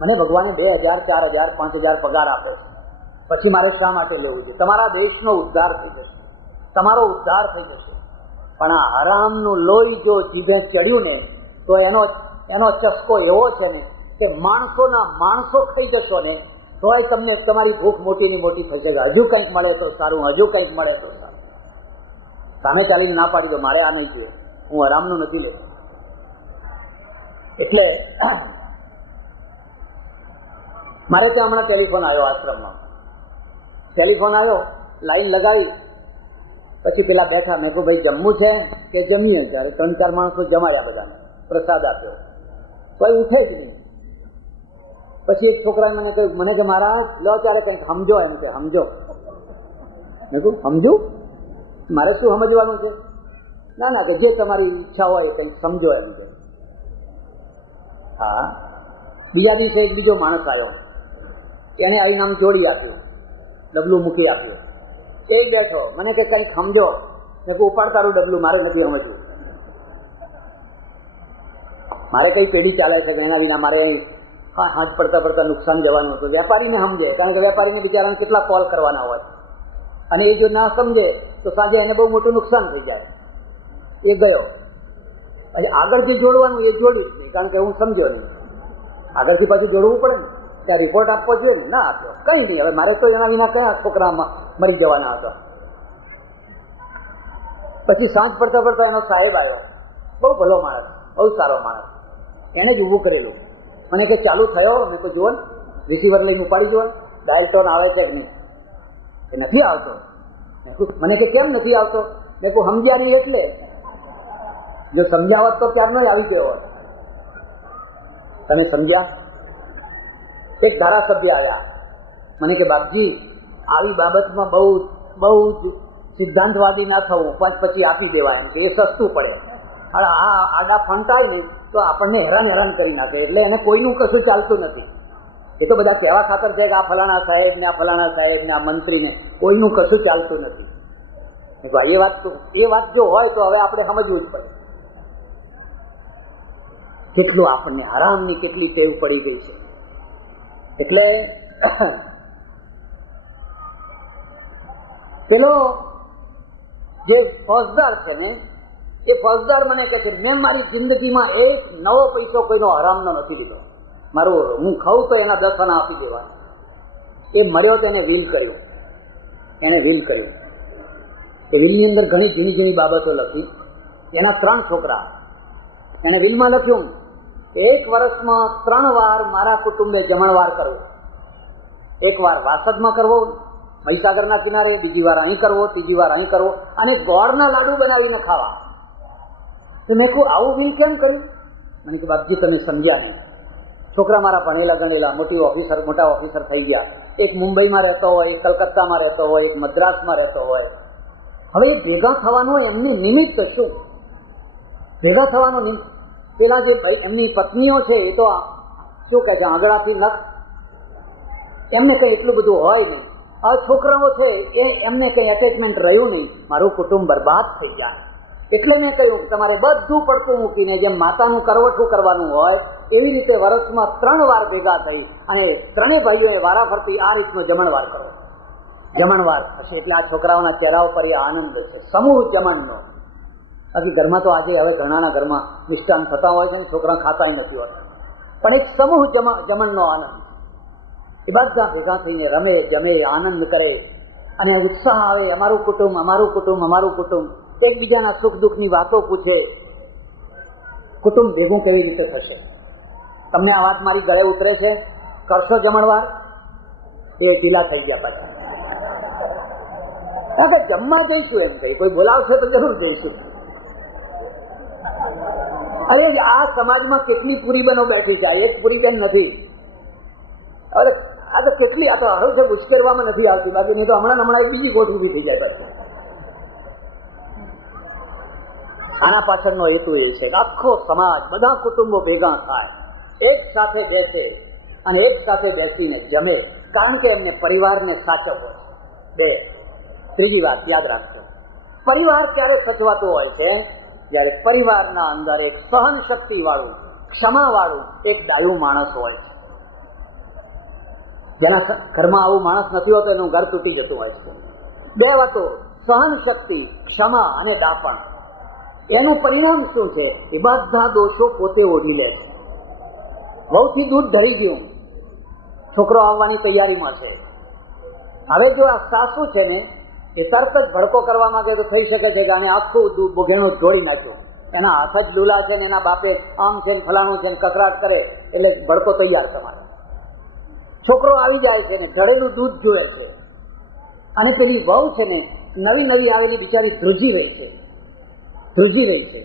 મને ભગવાને 2000, 4000, 5000 પગાર આપે છે, પછી મારે શા માટે લેવું છે? તમારા દેશનો ઉદ્ધાર થઈ જશે, તમારો ઉદ્ધાર થઈ જશે. પણ આ હરામનું લોહી જો જીભે ચડ્યું ને તો એનો ચસ્કો એવો છે ને કે માણસો ખાઈ જશો ને તોય તમને તમારી ભૂખ મોટી ની મોટી થઈ જશે. હજુ કંઈક મળે તો સારું, હજુ કંઈક મળે તો સારું. સામે ચાલીને ના પાડી દો, મારે આ નહીં જોઈએ, હું હરામનું નથી લેતો. એટલે મારે ત્યાં હમણાં ટેલિફોન આવ્યો, આશ્રમમાં ટેલિફોન આવ્યો, લાઈન લગાવી, પછી પેલા બેઠા. મેં કહું ભાઈ જમવું છે કે જમીએ? ત્યારે 3-4 માણસો જમાડ્યા, બધાને પ્રસાદ આપ્યો, કોઈ ઉઠે જ નહીં. પછી એક છોકરાએ મને કહ્યું, મને કે મારા લો ત્યારે કંઈક સમજો, એમ કે સમજો. મેં કહું સમજું? મારે શું સમજવાનું છે? ના કે જે તમારી ઈચ્છા હોય કંઈક સમજો, એમ કે. હા, બીજા દિવસે એક બીજો માણસ આવ્યો, એને આ નામ જોડી આપ્યું, ડબલું મૂકી આપ્યું. એ બેઠો, મને કે કંઈક સમજો. મેં કહું ઉપાડ તારું ડબલું, મારે નથી સમજવું. મારે કઈ પેઢી ચાલે છે કે એના વિના મારે હાથ પડતા નુકસાન જવાનું હતું. વેપારીને સમજે, કારણ કે વેપારીને બિચારાને કેટલા કોલ કરવાના હોય, અને એ જો ના સમજે તો સાંજે એને બહુ મોટું નુકસાન થઈ જાય. એ ગયો. પછી આગળથી જોડવાનું એ જોડ્યું જ નહીં, કારણ કે હું સમજ્યો નહીં. આગળથી પાછું જોડવું પડે ને, ત્યાં રિપોર્ટ આપવો જોઈએ ને, ના આપ્યો. કઈ નહીં, હવે મારે તો એના વિના કયા છોકરામાં મરી જવાના હતા. પછી સાંજ પડતા એનો સાહેબ આવ્યો, બહુ ભલો માણસ, બહુ સારો માણસ. એને જ ઊભું કરેલું. મને કે ચાલુ થયો? મેં તો જુઓ ને, રિસીવર લઈને ઉપાડી જુઓ, ડાયલ ટોન આવે છે કે નહીં? એ નથી આવતો. મને કે કેમ નથી આવતો? મેં કહું સમજ્યા નહીં એટલે. જો સમજાવત તો ત્યારનો આવી ગયો હોત. તમે સમજ્યા? એક ધારાસભ્ય આવ્યા, મને કે બાપજી આવી બાબતમાં બહુ સિદ્ધાંતવાદી ના થવું, પછી આપી દેવાય, એમ કે એ સસ્તું પડે. આ આડા ફંટાય નહીં તો આપણને હેરાન કરી નાખે, એટલે એને કોઈનું કશું ચાલતું નથી. એ તો બધા કહેવા ખાતર છે કે આ ફલાણા સાહેબ ને આ ફલાણા સાહેબ ને આ મંત્રીને કોઈનું કશું ચાલતું નથી. એ વાત જો હોય તો હવે આપણે સમજવું જ પડે. કેટલું આપણને હરામની કેટલી ટેવ પડી ગઈ છે. એટલે પેલો જે ફોજદાર છે ને, એ ફોજદાર મને કહે છે, મેં મારી જિંદગીમાં એક નવો પૈસો કોઈનો હરામનો નથી લીધો. હું ખાઉં તો એના 10 આના આપી દેવા. એ મળ્યો તો એને વિલ કર્યું. વિલની અંદર ઘણી જૂની બાબતો લખી. એના 3 છોકરા. એને વિલમાં લખ્યું 1 વર્ષમાં 3 વાર મારા કુટુંબે જમણવાર કરવો. 1 વાર વાસદમાં કરવો, મહીસાગરના કિનારે, બીજી વાર અહીં કરવો, ત્રીજી વાર અહીં કરવો, અને ગોળના લાડુ બનાવીને ખાવા. તો મેં કહું આવું વિલ કેમ કર્યું? મને કે બાપજી તમે સમજ્યા નહીં. છોકરા મારા ભણેલા ગણેલા મોટા ઓફિસર થઈ ગયા. એક મુંબઈમાં રહેતો હોય, એક કલકત્તામાં રહેતો હોય, એક મદ્રાસમાં રહેતો હોય. હવે એ ભેગા થવાનું એમની નિમિત્ત શું? ભેગા થવાનું નિમિત્ત પેલા જે એમની પત્નીઓ છે એ તો શું કહે છે, આંગળાથી નખ, એમને કઈ એટલું બધું હોય નહીં. આ છોકરાઓ છે એમને કઈ એટેચમેન્ટ રહ્યું નહીં. મારું કુટુંબ બરબાદ થઈ જાય. એટલે મેં કહ્યું કે તમારે બધું પડતું મૂકીને જેમ માતાનું કરવટું કરવાનું હોય એવી રીતે વર્ષમાં 3 વાર ભેગા થઈ અને 3 ભાઈઓએ વારાફરતી આ રીતનો જમણવાર કરો. જમણવાર થશે એટલે આ છોકરાઓના ચહેરાઓ પર આનંદ છે, સમૂહ જમણનો. હજી ઘરમાં તો આજે હવે ઘણાના ઘરમાં મિષ્ટાન થતા હોય છે ને છોકરા ખાતા નથી હોતા, પણ એક સમૂહ જમણનો આનંદ. એ બધા ભેગા થઈને રમે, જમે, આનંદ કરે અને ઉત્સાહ આવે. અમારું કુટુંબ, અમારું કુટુંબ, અમારું કુટુંબ. એકબીજાના સુખ દુઃખની વાતો પૂછે. કુટુંબ ભેગું કેવી રીતે થશે? તમને આ વાત મારી ગળે ઉતરે છે? કરશો જમણવાર? એ ઢીલા થઈ ગયા પાછા. જમવા જઈશું એમ કહી, કોઈ બોલાવશે તો જરૂર જઈશું. અરે આ સમાજમાં કેટલી પૂરી બનો બેઠી છે, એક પૂરી બેન નથી. અરે આ તો કેટલી, આ તો હરું છે ઉશ્કેરવામાં નથી આવતી, બાકી નહીં તો હમણાં બીજી ગોઠ ઉભી થઈ જાય પાછી. આના પાછળનો હેતુ એ છે કે આખો સમાજ, બધા કુટુંબો ભેગા થાય, એક સાથે બેસે અને એક સાથે બેસીને જમે, કારણ કે એમને પરિવારને સાચવવો છે. 3જી વાત યાદ રાખજો, પરિવાર ક્યારે સચવાતો હોય છે? જયારે પરિવારના અંદર એક સહન શક્તિ વાળું, ક્ષમા વાળું એક ડાયું માણસ હોય છે. જેના ઘરમાં આવું માણસ નથી હોતો એનું ઘર તૂટી જતું હોય છે. બે વાતો, સહન શક્તિ, ક્ષમા અને દાપણ. એનું પરિણામ શું છે? એ બધા દોષો પોતે ઓઢી લે છે. વહુથી દૂધ ઢળી ગયું, છોકરો આવવાની તૈયારીમાં છે. હવે જો આ સાસુ છે ને એ તરત જ ભડકો કરવા માંગે તો થઈ શકે છે કે આને આખું બોઘેણું જોડી નાખ્યું, એના હાથ જ ડૂલા છે ને એના બાપે આમ છે ને ફલાણું છે ને કકરાટ કરે એટલે ભડકો તૈયાર તમારે. છોકરો આવી જાય છે ને ઢળેલું દૂધ જોયે છે, અને પેલી વહુ છે ને નવી નવી આવેલી બિચારી ધ્રુજી રહી છે.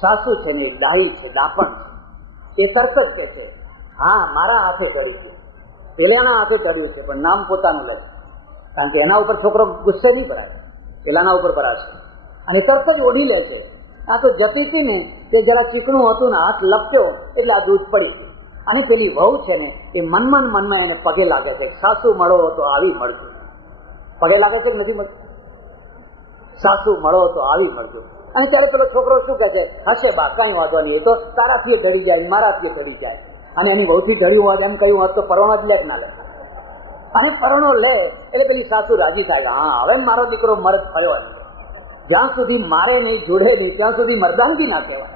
સાસુ છે ને ડાહી છે, દાપણ છે. એ તરત જ કે છે હા મારા હાથે ચડ્યું છે, પેલાના હાથે ચડ્યું છે, પણ નામ પોતાનું લે, કારણ કે એના ઉપર છોકરો ગુસ્સે નહીં ભરાય, પેલાના ઉપર ભરાશે. અને તરત જ ઓઢી લે છે. આ તો જતી હતી ને તે જરા ચીકણું હતું ને હાથ લપટ્યો એટલે આ દૂધ પડી ગયું. અને પેલી વહુ છે ને એ મનમાં એને પગે લાગે છે, સાસુ મળો તો આવી મળજો. પગે લાગે છે કે નથી મળતું? સાસુ મળો તો આવી મળજો. અને ત્યારે પેલો છોકરો શું કહે છે? હશે બા, કઈ વાંધો નહીં, તો તારાથી ઢળી જાય, મારાથી ઢળી જાય. અને એની વહુથી ઢળ્યું હોય એમ કહ્યું હોત તો પરણો જ લે ના લે. અને પરણો લે એટલે પેલી સાસુ રાજી થાય, હા હવે મારો દીકરો મરદ થયો. જ્યાં સુધી મારે નહીં, જોડે નહીં, ત્યાં સુધી મરદાનગી ના કહેવાય.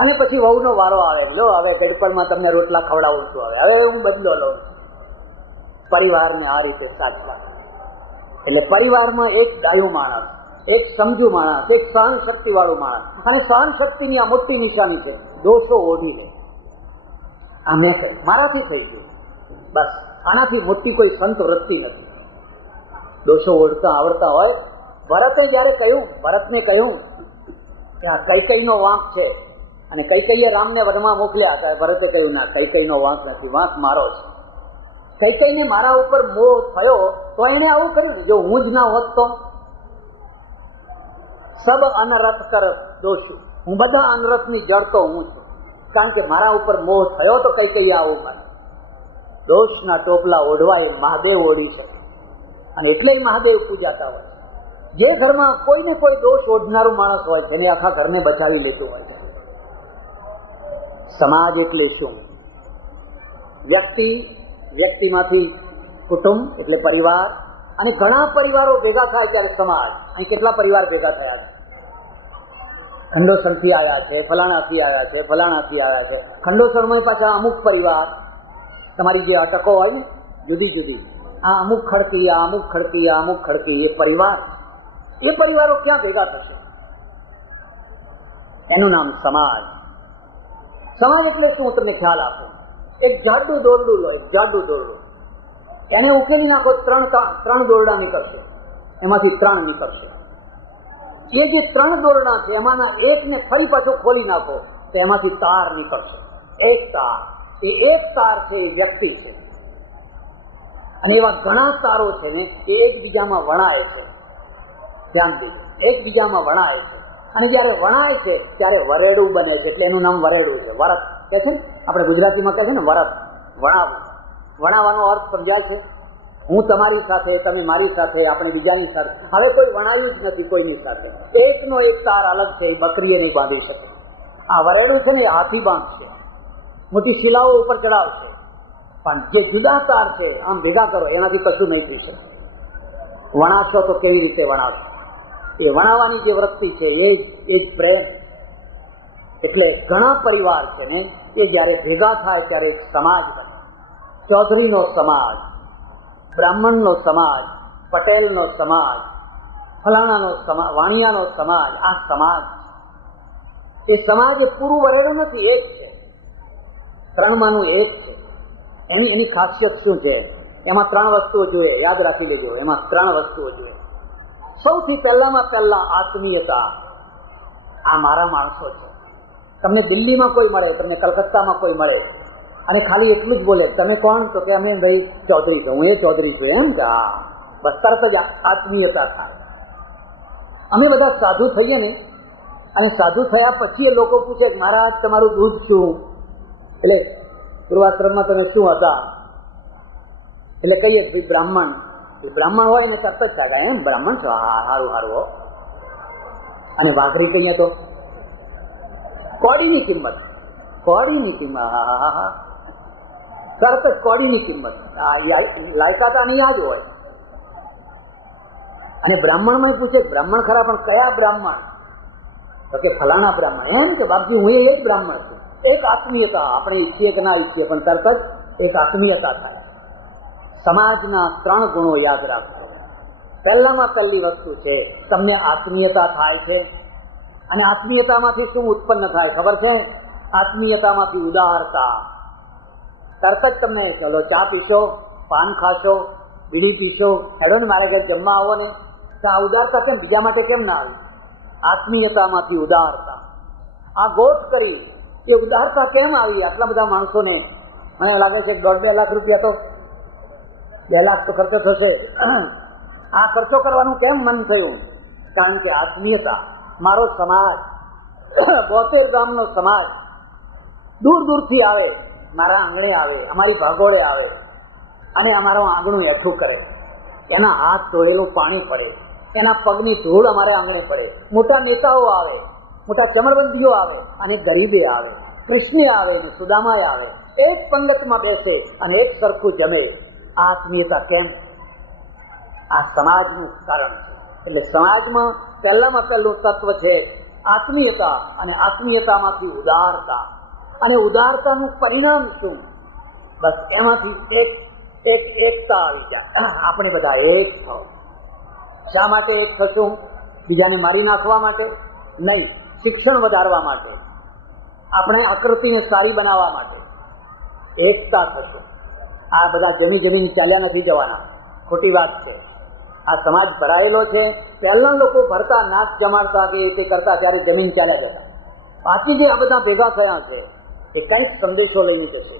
અને પછી વહુનો વારો આવે, લો હવે ગડપણમાં તમને રોટલા ખવડાવું છું, હવે હું બદલો લઉં છું. પરિવારને આ રીતે સાચવા. એટલે પરિવારમાં એક ડાયું માણસ, એક સમજુ માણસ, એક સહન શક્તિ વાળું માણસ. અને સહન શક્તિની આ મોટી નિશાની છે, દોષો ઓઢી લે. આ મેં કહ્યું મારાથી થઈ ગયું, બસ આનાથી મોટી કોઈ સંત વૃત્તિ નથી. દોષો ઓઢતા આવડતા હોય. ભરતે જયારે કહ્યું, ભરતને કહ્યું કૈકેયીનો વાંક છે, અને કૈકેયીએ રામને વનમાં મોકલ્યા હતા. ભરતે કહ્યું ના, કૈકેયીનો વાંક નથી, વાંક મારો છે. કૈકેયીને મારા ઉપર મોહ થયો તો એને આવું કર્યું. જો હું જ ના હોત તો સબ અનરથ કર દોષી, હું બધા અનરથની જડ તો હું છું. કારણ કે મારા ઉપર મોહ થયો તો કૈકેયી આવું કરે. દોષના ટોપલા ઓઢવા એ મહાદેવ ઓઢી શકે, અને એટલે મહાદેવ પૂજાતા હોય. જે ઘરમાં કોઈ ને કોઈ દોષ ઓઢનારું માણસ હોય છે એને આખા ઘરને બચાવી લેતું હોય છે. સમાજ એટલે શું? વ્યક્તિમાંથી કુટુંબ એટલે પરિવાર, અને ઘણા પરિવારો ભેગા થાય ત્યારે સમાજ. અહીં કેટલા પરિવાર ભેગા થયા છે? ખંડોસણથી આવ્યા છે, ફલાણાથી આવ્યા છે, ફલાણાથી આવ્યા છે. ખંડોસણમાં પાછા અમુક પરિવાર, તમારી જે અટકો હોય ને જુદી જુદી, આ અમુક ખડકી, આ અમુક ખડકી, આ અમુક ખડકી, એ પરિવાર. એ પરિવારો ક્યાં ભેગા થશે? એનું નામ સમાજ. સમાજ એટલે શું તમને ખ્યાલ આપો. એક જાડું દોરડું લો, એક જાડું દોરડું, એને ઉકેલી નાખો, ત્રણ દોરડા નીકળશે, એમાંથી 3 નીકળશે. એ જે 3 દોરડા છે એમાંના એકને ફરી પાછું ખોલી નાખો તો એમાંથી તાર નીકળશે. એક તાર, એ એક તાર છે એ વ્યક્તિ છે. અને એવા ઘણા તારો છે ને એ એકબીજામાં વણાય છે. ધ્યાન દે, એકબીજામાં વણાય છે. અને જયારે વણાય છે ત્યારે વરેડું બને છે, એટલે એનું નામ વરેડું છે. વરત કે છે ને, આપણે ગુજરાતીમાં કહે છે ને વરત, વણાવવું. વણાવવાનો અર્થ સમજાય છે? હું તમારી સાથે, તમે મારી સાથે, આપણે બીજાની સાથે. હવે કોઈ વણાવ્યું જ નથી કોઈની સાથે. એકનો એક તાર અલગ છે, એ બકરીએ નહીં બાંધી શકે. આ વરેડું છે ને એ હાથી બાંધશે, મોટી શિલાઓ ઉપર ચડાવશે. પણ જે જુદા તાર છે આમ ભેગા કરો એનાથી કશું નહીં થઈ શકે. વણાશો તો કેવી રીતે વણાશો? એ વણાવવાની જે વૃત્તિ છે એ જ પ્રેમ. એટલે ઘણા પરિવાર છે ને એ જયારે ભેગા થાય ત્યારે એક સમાજ બને. ચૌધરીનો સમાજ, બ્રાહ્મણનો સમાજ, પટેલનો સમાજ, ફલાણાનો સમાજ, વાણિયાનો સમાજ, આ સમાજ. એ સમાજ એ પૂરું વરેડું નથી, એક છે. 3માંનું એક છે. એની ખાસિયત શું છે? એમાં 3 વસ્તુઓ જોઈએ, યાદ રાખી લેજો. એમાં 3 વસ્તુઓ જોઈએ. સૌથી પહેલામાં પહેલા આત્મીયતા. આ મારા માણસો છે. તમને દિલ્હીમાં કોઈ મળે, તમને કલકત્તામાં કોઈ મળે અને ખાલી એટલું જ બોલે, તમે કોણ? તો કે અમે ભાઈ ચૌધરી છું, હું એ ચૌધરી છું. એમ કે હા, બસ તરત જ આત્મીયતા થાય. અમે બધા સાધુ થઈએ ને, અને સાધુ થયા પછી એ લોકો પૂછે મહારાજ તમારું દૂધ શું? એટલે પૂર્વાશ્રમમાં તમે શું હતા? એટલે કહીએ ભાઈ બ્રાહ્મણ. બ્રાહ્મણ હોય ને તરત જ થાય, એમ બ્રાહ્મણ છો? હા, સારું સારું. અને વાઘરી કહીએ તો કોડીની કિંમત, કોડીની કિંમત. હા હા હા. તરત જ કોડીની કિંમત. લાયકાત આની આ જ હોય. અને બ્રાહ્મણમાં પૂછે બ્રાહ્મણ ખરા, પણ કયા બ્રાહ્મણ? તો કે ફલાણા બ્રાહ્મણ. એમ કે બાપજી હું એ જ બ્રાહ્મણ છું. એક આત્મીયતા, આપણે ઈચ્છીએ કે ના ઈચ્છીએ પણ તરત જ એક આત્મીયતા થાય. સમાજના 3 ગુણો યાદ રાખજો. પહેલામાં પહેલી વસ્તુ છે તમને આત્મીયતા થાય છે. અને આત્મીયતામાંથી શું ઉત્પન્ન થાય ખબર છે? આત્મીયતામાંથી ઉદારતા. તરત જ તમને ચલો ચા પીશો, પાન ખાશો, બીડી પીશો, હેડો ને મારા ઘર જમવા આવો ને, તો આ ઉદારતા કેમ બીજા માટે કેમ ના આવી? આત્મીયતામાંથી ઉદારતા. આ ગોઠ કરી એ ઉદારતા કેમ આવી? આટલા બધા માણસોને મને લાગે છે 1.5-2 લાખ રૂપિયા તો 2 લાખ તો ખર્ચો થશે. આ ખર્ચો કરવાનું કેમ મન થયું? કારણ કે આત્મીયતા. મારો સમાજ 72 ગામનો સમાજ દૂર દૂરથી આવે, મારા આંગણે આવે, અમારી ભાગોળે આવે અને અમારું આંગણું હેઠું કરે. એના હાથ ધોયેલું પાણી પડે, એના પગની ધૂળ અમારે આંગણે પડે. મોટા નેતાઓ આવે, મોટા ચમરબંધીઓ આવે અને ગરીબે આવે, કૃષ્ણે આવે ને સુદામાએ આવે, એક પંગતમાં બેસે અને એક સરખું જમે. આત્મીયતા કેમ? આ સમાજનું કારણ છે. એટલે સમાજમાં પહેલામાં પહેલું તત્વ છે આત્મીયતા, અને આત્મીયતામાંથી ઉદારતા. અને ઉદારતાનું પરિણામ શું? બસ એમાંથી એકતા આવી જાય. આપણે બધા એક થાવ. શા માટે એક થશું? બીજાને મારી નાખવા માટે નહીં, શિક્ષણ વધારવા માટે, આપણે આકૃતિને સારી બનાવવા માટે એકતા થશું. આ બધા જમીન ચાલ્યા નથી જવાના. ખોટી વાત છે. આ સમાજ ભરાયેલો છે. પહેલા લોકો ભરતા, નાક જમાડતા કે તે કરતા ત્યારે જમીન ચાલ્યા જતા. પાછી જે આ બધા ભેગા થયા છે એ કંઈક સંદેશો લઈને જશે.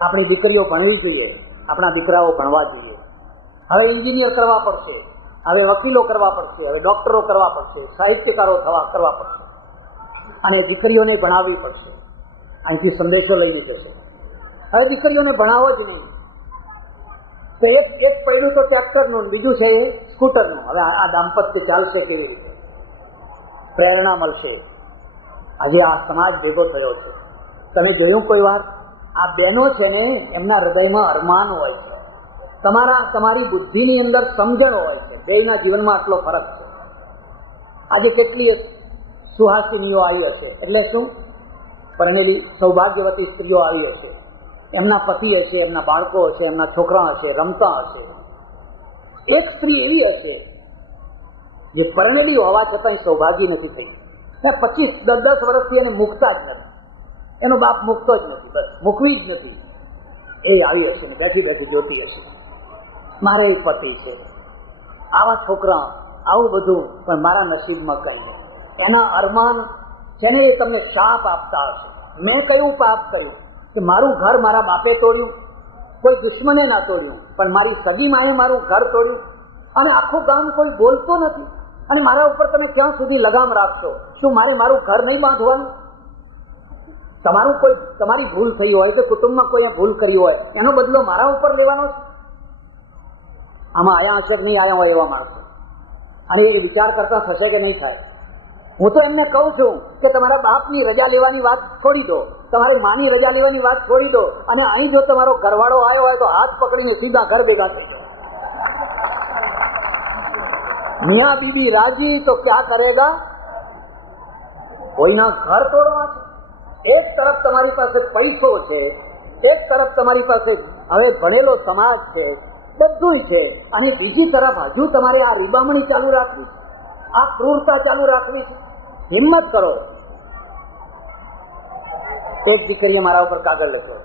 આપણી દીકરીઓ ભણવી જોઈએ, આપણા દીકરાઓ ભણવા જોઈએ. હવે એન્જિનિયર કરવા પડશે, હવે વકીલો કરવા પડશે, હવે ડોક્ટરો કરવા પડશે, સાહિત્યકારો કરવા પડશે, અને દીકરીઓને ભણાવવી પડશે. અહીંથી સંદેશો લઈને જશે. હવે દીકરીઓને ભણાવો જ નહીં. એક પહેલું તો ટ્રેક્ટરનું, બીજું છે એ સ્કૂટરનું. હવે આ દાંપત્ય ચાલશે કેવી રીતે? પ્રેરણા મળશે. આજે આ સમાજ ભેગો થયો છે. તમે જોયું કોઈ વાર? આ બહેનો છે ને, એમના હૃદયમાં અરમાન હોય છે. તમારી બુદ્ધિની અંદર સમજણ હોય છે. બેયના જીવનમાં આટલો ફરક છે. આજે કેટલી સુહાસિનીઓ આવી હશે, એટલે શું? પરણેલી સૌભાગ્યવતી સ્ત્રીઓ આવી હશે. એમના પતિ હશે, એમના બાળકો હશે, એમના છોકરા હશે, રમતા હશે. એક સ્ત્રી એવી હશે જે પરણેલી હોવા છતાં સૌભાગ્ય નથી થઈ. 25-10 વર્ષથી એને મૂકતા જ નથી. એનો બાપ મૂકતો જ નથી, બસ મૂકવી જ નથી. એ આવી હશે ને બેઠી જોતી હશે, મારે એક પતિ છે, આવા છોકરા, આવું બધું, પણ મારા નસીબમાં કંઈ. એના અરમાન છે ને એ તમને શાપ આપતા હશે. મેં કયું પાપ કર્યું કે મારું ઘર મારા બાપે તોડ્યું? કોઈ દુશ્મને ના તોડ્યું, પણ મારી સગી માએ મારું ઘર તોડ્યું. અને આખું ગામ કોઈ બોલતો નથી, અને મારા ઉપર તમે ક્યાં સુધી લગામ રાખશો? શું મારે મારું ઘર નહીં બાંધવાનું? તમારી ભૂલ થઈ હોય કે કુટુંબમાં કોઈ ભૂલ કરી હોય, એનો બદલો મારા ઉપર લેવાનો છે? આમાં આયા હશે કે નહીં આયા હોય એવા માણસો. અને એ વિચાર કરતા થશે કે નહીં થાય? હું તો એમને કહું છું કે તમારા બાપની રજા લેવાની વાત છોડી દો, તમારી માની રજા લેવાની વાત છોડી દો, અને અહીં જો તમારો ઘરવાળો આવ્યો હોય તો હાથ પકડીને સીધા ઘર ભેગા થશે. મિયા બીબી રાજી તો ક્યાં કરેગા? કોઈના ઘર તોડવા છે. એક તરફ તમારી પાસે પૈસો છે, એક તરફ તમારી પાસે હવે ભણેલો સમાજ છે, બધું છે, અને બીજી તરફ હજુ તમારે આ રીબામણી ચાલુ રાખવી છે, આ ક્રૂરતા ચાલુ રાખવી છે. હિંમત કરો. એક દીકરીએ મારા ઉપર કાગળ લખ્યો.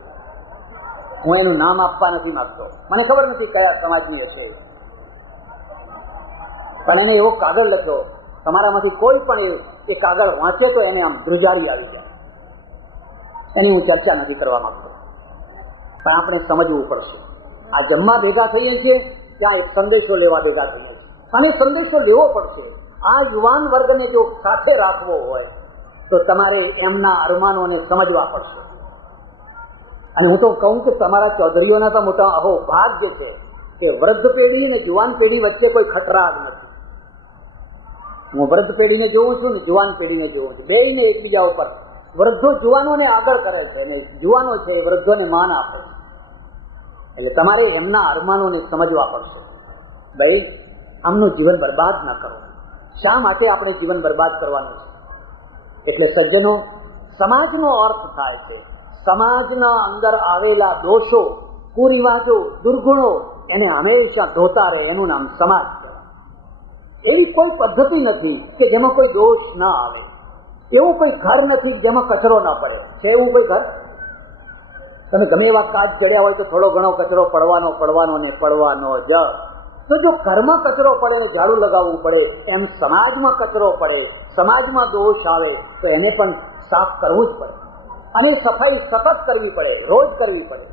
હું એનું નામ આપવા નથી માંગતો, મને ખબર નથી કયા સમાજની હશે, પણ એને એવો કાગળ લખ્યો. તમારામાંથી કોઈ પણ એ કાગળ વાંચે તો એને આમ ધ્રુજારી આવી જાય. એની હું ચર્ચા નથી કરવા માંગતો, પણ આપણે સમજવું પડશે. આ જમવા ભેગા થઈએ છીએ ત્યાં એક સંદેશો લેવા ભેગા થઈએ છીએ, અને સંદેશો લેવો પડશે. આ યુવાન વર્ગને જો સાથે રાખવો હોય તો તમારે એમના અરમાનોને સમજવા પડશે. અને હું તો કહું કે તમારા ચૌધરીઓના તો મોટા અહો ભાગ્ય છે કે વૃદ્ધ પેઢી અને યુવાન પેઢી વચ્ચે કોઈ ખટરાગ નથી. હું વૃદ્ધ પેઢીને જોઉં છું ને યુવાન પેઢીને જોઉં છું, બેયને એકબીજા ઉપર. વૃદ્ધો યુવાનોને આગળ કરે છે અને યુવાનો છે વૃદ્ધોને માન આપે છે. એટલે તમારે એમના અરમાનોને સમજવા પડશે. ભાઈ, આમનું જીવન બરબાદ ન કરો. શા માટે આપણે જીવન બરબાદ કરવાનું છે? એટલે સજ્જનો, સમાજનો અર્થ થાય છે સમાજના અંદર આવેલા દોષો, કુરિવાજો, દુર્ગુણો એને હંમેશા ધોતા રહે, એનું નામ સમાજ કહેવાય. એવી કોઈ પદ્ધતિ નથી કે જેમાં કોઈ દોષ ના આવે. એવું કોઈ ઘર નથી જેમાં કચરો ના પડે. છે એવું કોઈ ઘર? તમે ગમે એવા કાચ ચડ્યા હોય તો થોડો ઘણો કચરો પડવાનો ને પડવાનો જ. તો જો ઘરમાં કચરો પડે ને ઝાડુ લગાવવું પડે, એમ સમાજમાં કચરો પડે, સમાજમાં દોષ આવે તો એને પણ સાફ કરવું જ પડે. અને સફાઈ સતત કરવી પડે, રોજ કરવી પડે.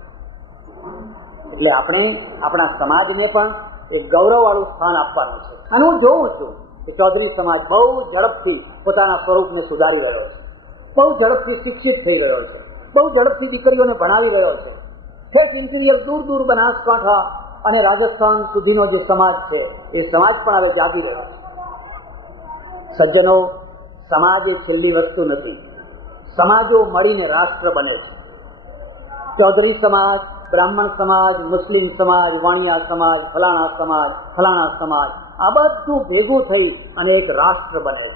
એટલે આપણે આપણા સમાજને પણ એક ગૌરવવાળું સ્થાન આપવાનું છે. અને હું જોઉં છું કે ચૌધરી સમાજ બહુ ઝડપથી પોતાના સ્વરૂપને સુધારી રહ્યો છે, બહુ ઝડપથી શિક્ષિત થઈ રહ્યો છે, બહુ ઝડપથી દીકરીઓને ભણાવી રહ્યો છે. ઠેક ઇન્ટિરિયર દૂર દૂર બનાસકાંઠા અને રાજસ્થાન સુધીનો જે સમાજ છે એ સમાજ પણ હવે જાગી રહ્યો છે. સજ્જનો, સમાજ એ છેલ્લી વસ્તુ નથી. સમાજો મળીને રાષ્ટ્ર બને છે. ચૌધરી સમાજ, બ્રાહ્મણ સમાજ, મુસ્લિમ સમાજ, વાણિયા સમાજ, ફલાણા સમાજ, આ બધું ભેગું થઈ અને એક રાષ્ટ્ર બને છે.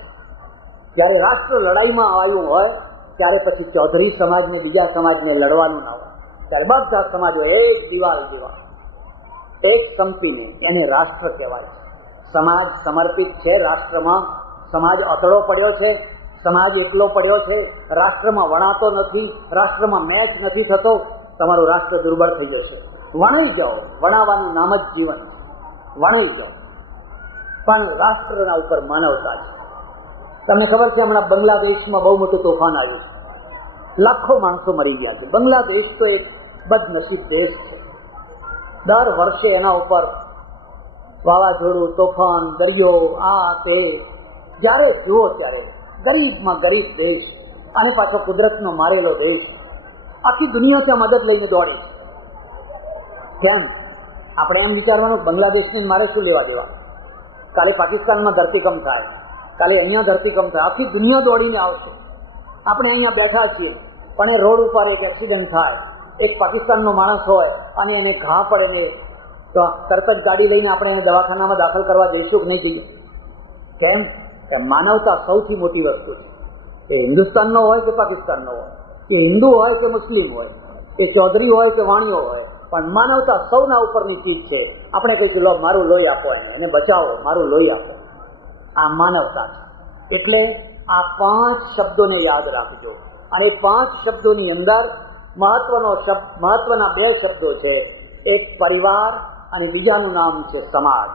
જ્યારે રાષ્ટ્ર લડાઈમાં આવ્યું હોય ત્યારે પછી ચૌધરી સમાજને બીજા સમાજને લડવાનું ના હોય. ત્યારે બધા સમાજો એક દિવાલ જેવા, એક સંપીને એને રાષ્ટ્ર કહેવાય છે. સમાજ સમર્પિત છે રાષ્ટ્રમાં. સમાજ અતડો પડ્યો છે, સમાજ એકલો પડ્યો છે, રાષ્ટ્રમાં વણાતો નથી, રાષ્ટ્રમાં મેચ નથી થતો. તમારું રાષ્ટ્ર દુર્બળ થઈ જશે. વણાઈ જાઓ, વણાવવાનું નામ જ જીવન છે. વણાઈ જાઓ, પણ રાષ્ટ્રના ઉપર માનવતા છે. તમને ખબર છે, હમણાં બાંગ્લાદેશમાં બહુ મોટું તોફાન આવ્યું છે, લાખો માણસો મરી ગયા છે. બાંગ્લાદેશ તો એક બદનસીબ દેશ છે. દર વર્ષે એના ઉપર વાવાઝોડું, તોફાન, દરિયો, આ તે, જ્યારે જુઓ ત્યારે ગરીબમાં ગરીબ દેશ, અને પાછો કુદરતનો મારેલો દેશ. આખી દુનિયા ત્યાં મદદ લઈને દોડી છે. કેમ? આપણે એમ વિચારવાનું બાંગ્લાદેશને મારે શું લેવા દેવા? કાલે પાકિસ્તાનમાં ધરતીકંપ થાય, કાલે અહીંયા ધરતીકંપ થાય, આખી દુનિયા દોડીને આવશે. આપણે અહીંયા બેઠા છીએ, પણ એ રોડ ઉપર એક એક્સિડન્ટ થાય, એક પાકિસ્તાનનો માણસ હોય અને એને ઘા પડે ને તો તરત જ ગાડી લઈને આપણે એને દવાખાનામાં દાખલ કરવા જઈશું કે નહીં જઈએ? કેમ? માનવતા સૌથી મોટી વસ્તુ છે. એ હિન્દુસ્તાનનો હોય કે પાકિસ્તાનનો હોય, કે હિન્દુ હોય કે મુસ્લિમ હોય, કે ચૌધરી હોય કે વાણિયો હોય, પણ માનવતા સૌના ઉપરની ચીજ છે. આપણે કહીએ લો મારું લોહી આપો, એને બચાવો, મારું લોહી આપો. આ માનવતા છે. એટલે આ 5 શબ્દોને યાદ રાખજો. અને 5 શબ્દોની અંદર મહત્વના 2 શબ્દો છે. એક પરિવાર અને બીજાનું નામ છે સમાજ.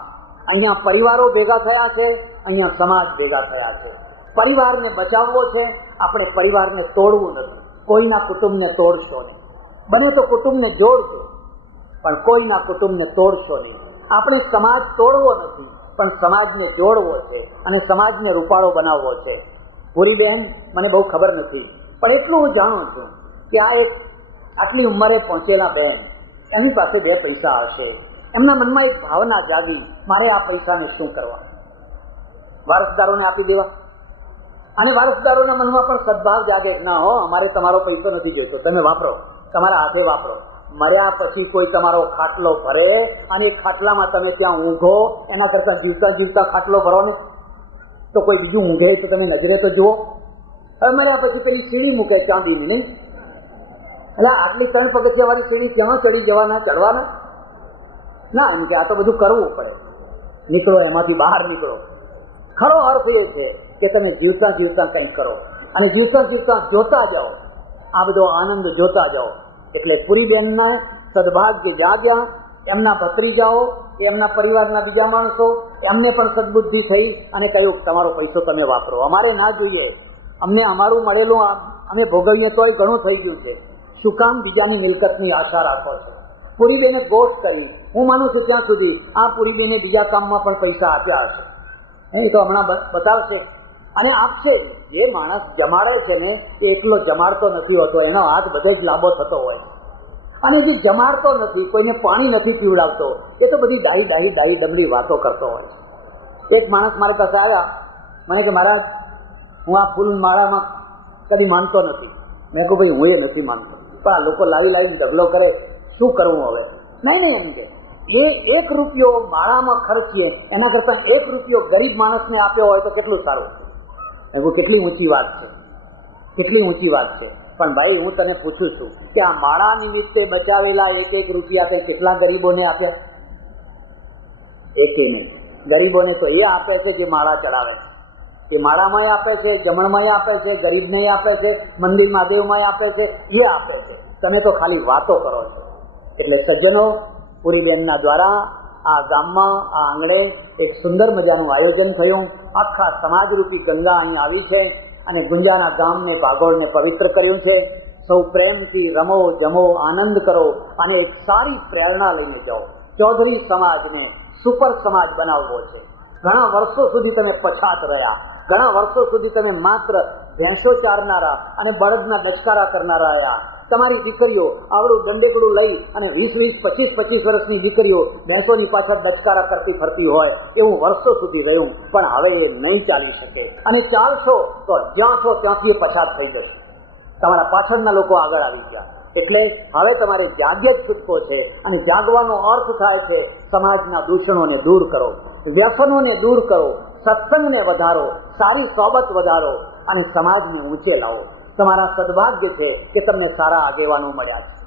અહીંયા પરિવારો ભેગા થયા છે, અહીંયા સમાજ ભેગા થયા છે. પરિવારને બચાવવો છે, આપણે પરિવારને તોડવું નથી. કોઈના કુટુંબને તોડશો નહીં. બને તો કુટુંબને જોડજો, પણ કોઈના કુટુંબને તોડશો નહીં. આપણે સમાજ તોડવો નથી, પણ સમાજને જોડવો છે અને સમાજને રૂપાળો બનાવવો છે. પૂરી બહેન, મને બહુ ખબર નથી, પણ એટલું હું જાણું છું કે આ એક આટલી ઉંમરે પહોંચેલા બહેન, એની પાસે 2 પૈસા હશે. એમના મનમાં એક ભાવના જાગી, મારે આ પૈસાને શું કરવા? વારસદારોને આપી દેવા. અને વારસદારોના મનમાં પણ સદભાવ જાગે, ના હો, અમારે તમારો પૈસો નથી જોઈતો, તમે વાપરો, તમારા હાથે વાપરો. મર્યા પછી કોઈ તમારો ખાટલો ભરે અને એ ખાટલામાં તમે ત્યાં ઊંઘો, એના કરતા જીવતા જીવતા ખાટલો ભરો ને તો કોઈ બીજું ઊંઘે તો તમે નજરે તો જુઓ. હવે મર્યા પછી પેલી સીડી મૂકે ચાંદીની, નહીં? એટલે આટલી 3 પગથિયા વાળી સીડી ક્યાં ચડી જવાના, ચડવાના? ના, એમ કે આ તો બધું કરવું પડે. નીકળો, એમાંથી બહાર નીકળો. ખરો અર્થ એ છે કે તમે જીવતા જીવતા કંઈક કરો અને જીવતા જીવતા જોતા જાઓ, આ બધો આનંદ જોતા જાઓ. એટલે પુરીબેનના સદભાગ્ય જાગ્યા. એમના ભત્રીજાઓ, એમના પરિવારના બીજા માણસો, એમને પણ સદબુદ્ધિ થઈ અને કહ્યું તમારો પૈસો તમે વાપરો, અમારે ના જોઈએ, અમને અમારું મળેલું અમે ભોગવીએ તોય ઘણું થઈ ગયું છે. શું કામ બીજાની મિલકતની આશા રાખો છો? પુરીબેને ગોઠ કરી. હું માનું છું ત્યાં સુધી આ પુરીબેને બીજા કામમાં પણ પૈસા આપ્યા હશે. એ તો હમણાં બતાવશે અને આપશે. જે માણસ જમાડે છે ને એ એકલો જમાડતો નથી હોતો, એનો હાથ બધે જ લાંબો થતો હોય. અને જે જમાડતો નથી, કોઈને પાણી નથી પીવડાવતો, એ તો બધી ડાહી ડમડી વાતો કરતો હોય. એક માણસ મારી પાસે આવ્યા, મને કે મહારાજ, હું આ ફૂલ માળામાં કદી માનતો નથી. મેં કહું ભાઈ, હું એ નથી માનતો, પણ આ લોકો લાવીને ઢગલો કરે, શું કરવું હવે? નહીં એમ કે એ 1 રૂપિયો માળામાં ખર્ચીએ એના કરતાં 1 રૂપિયો ગરીબ માણસને આપ્યો હોય તો કેટલું સારું. એવું કેટલી ઊંચી વાત છે, કેટલી ઊંચી વાત છે. પણ ભાઈ હું તને પૂછું છું કે આ માળા નિમિત્તે બચાવેલા 1 રૂપિયા તે કેટલા ગરીબોને આપ્યા? એકે નહીં. ગરીબોને તો એ આપે છે જે માળા ચડાવે છે, એ માળામાં આપે છે, જમણમાં આપે છે, ગરીબને આપે છે, મંદિર મહાદેવમાં આપે છે, એ આપે છે. તમે તો ખાલી વાતો કરો છો. એટલે સજ્જનો, પુરીબેનના દ્વારા આ ગામમાં આ આંગણે એક સુંદર મજાનું આયોજન થયું. આખા સમાજરૂપી ગંગા અહીં આવી છે અને ગુંજાના ગામને ભાગોળને પવિત્ર કર્યું છે. સૌ પ્રેમથી રમો, જમો, આનંદ કરો અને એક સારી પ્રેરણા લઈને જાઓ. ચૌધરી સમાજને સુપર સમાજ બનાવવો છે. ઘણા વર્ષો સુધી તમે પછાત રહ્યા, ઘણા વર્ષો સુધી તમે માત્ર ભેંસો ચારનારા અને બળદના ડચકારા કરનારા રહ્યા. તમારી દીકરીઓ આવડું દંડેકડું લઈ અને 20, 25 વર્ષની દીકરીઓ ભેંસોની પાછળ ડચકારા કરતી ફરતી હોય એવું વર્ષો સુધી રહ્યું. પણ હવે એ નહીં ચાલી શકે અને ચાલશો તો જ્યાં છો ત્યાંથી પછાત થઈ જશે. તમારા પાછળના લોકો આગળ આવી ગયા. એટલે હવે તમારે જાગ્ય જ છૂટકો છે અને જાગવાનો અર્થ થાય છે સમાજના દૂષણોને દૂર કરો, વ્યસનોને દૂર કરો, સત્સંગને વધારો, સારી સોબત વધારો અને સમાજને ઊંચે લાવો. તમારા સદભાગ્ય છે કે તમને સારા આગેવાનો મળ્યા છે,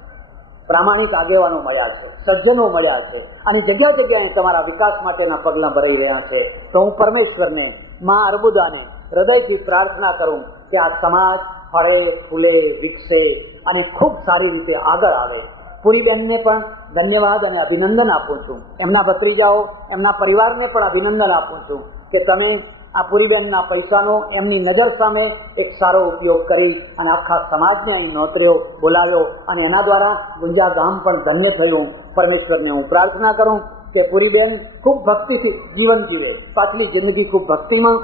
પ્રામાણિક આગેવાનો મળ્યા છે, સજ્જનો મળ્યા છે અને જગ્યા જગ્યાએ તમારા વિકાસ માટેના પગલાં ભરાઈ રહ્યા છે. તો હું પરમેશ્વરને, મા અર્બુદાને હૃદયથી પ્રાર્થના કરું કે આ સમાજ ફળે, ફૂલે, વિકસે અને ખૂબ સારી રીતે આગળ આવે. પુરીબેનને પણ ધન્યવાદ અને અભિનંદન આપું છું. એમના ભત્રીજાઓ, એમના પરિવારને પણ અભિનંદન આપું છું કે તમે આ પુરીબેનના પૈસાનો એમની નજર સામે એક સારો ઉપયોગ કરી અને આખા સમાજને અહીં નોતર્યો, બોલાવ્યો અને એના દ્વારા ગુંજા ગામ પણ ધન્ય થયું. પરમેશ્વરને હું પ્રાર્થના કરું કે પુરીબેન ખૂબ ભક્તિથી જીવન જીવે, પાછલી જિંદગી ખૂબ ભક્તિમાં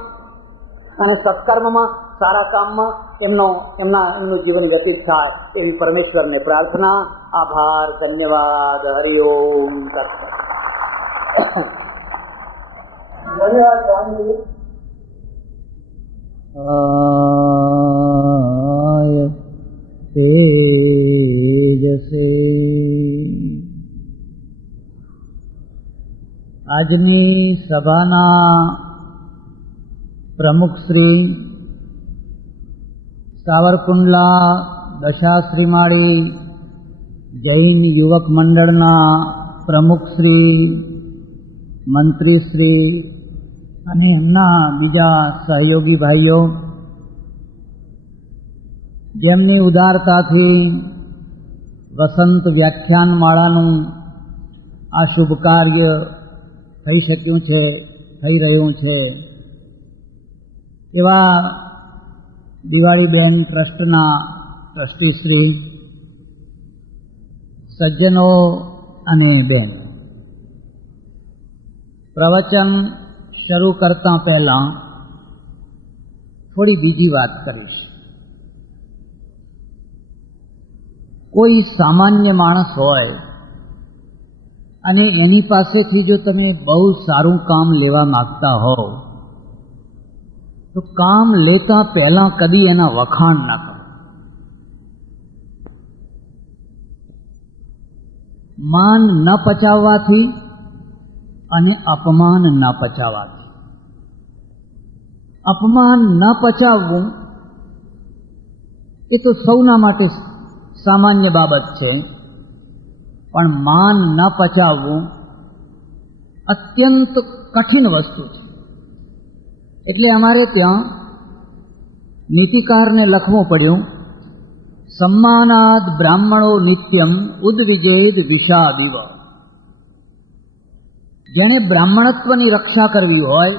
અને સત્કર્મમાં, સારા કામમાં એમનું જીવન વ્યતીત થાય એવી પરમેશ્વરને પ્રાર્થના. આભાર, ધન્યવાદ, હરિઓમ. ધન્યવાદ સ્વામી. આજની સભાના પ્રમુખ શ્રી સાવરકુંડલા દશાશ્રીમાળી જૈન યુવક મંડળના પ્રમુખ શ્રી, મંત્રી શ્રી અને એમના બીજા સહયોગી ભાઈઓ, જેમની ઉદારતાથી વસંત વ્યાખ્યાન માળાનું આ શુભ કાર્ય થઈ શક્યું છે, થઈ રહ્યું છે, એવા દિવાળીબેન ટ્રસ્ટના ટ્રસ્ટીશ્રી, સજ્જનો અને બેન, પ્રવચન શરૂ કરતા પહેલાં થોડી બીજી વાત કરીશ. કોઈ સામાન્ય માણસ હોય અને એની પાસેથી જો તમે બહુ સારું કામ લેવા માગતા હો તો કામ લેતા પહેલાં કદી એના વખાણ ના કરો. માન ન પચાવવાથી અને અપમાન ન પચાવવાથી. અપમાન ન પચાવવું એ તો સૌના માટે સામાન્ય બાબત છે, પણ માન ન પચાવવું અત્યંત કઠિન વસ્તુ છે. એટલે અમારે ત્યાં નીતિકારને લખવું પડ્યું, સમ્માનાદ બ્રાહ્મણો નિત્યમ ઉદ્વિજેદ વિષાદિવ. જેણે બ્રાહ્મણત્વની રક્ષા કરવી હોય,